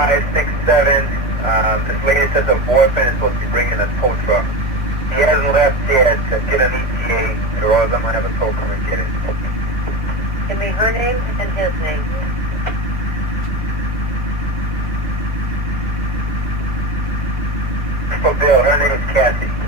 567. This lady said the boyfriend is supposed to be bringing a tow truck. He hasn't left yet to get an ETA, or else I'm going to have a tow come and get it. Give me her name and his name. For Bill, her name is Kathy.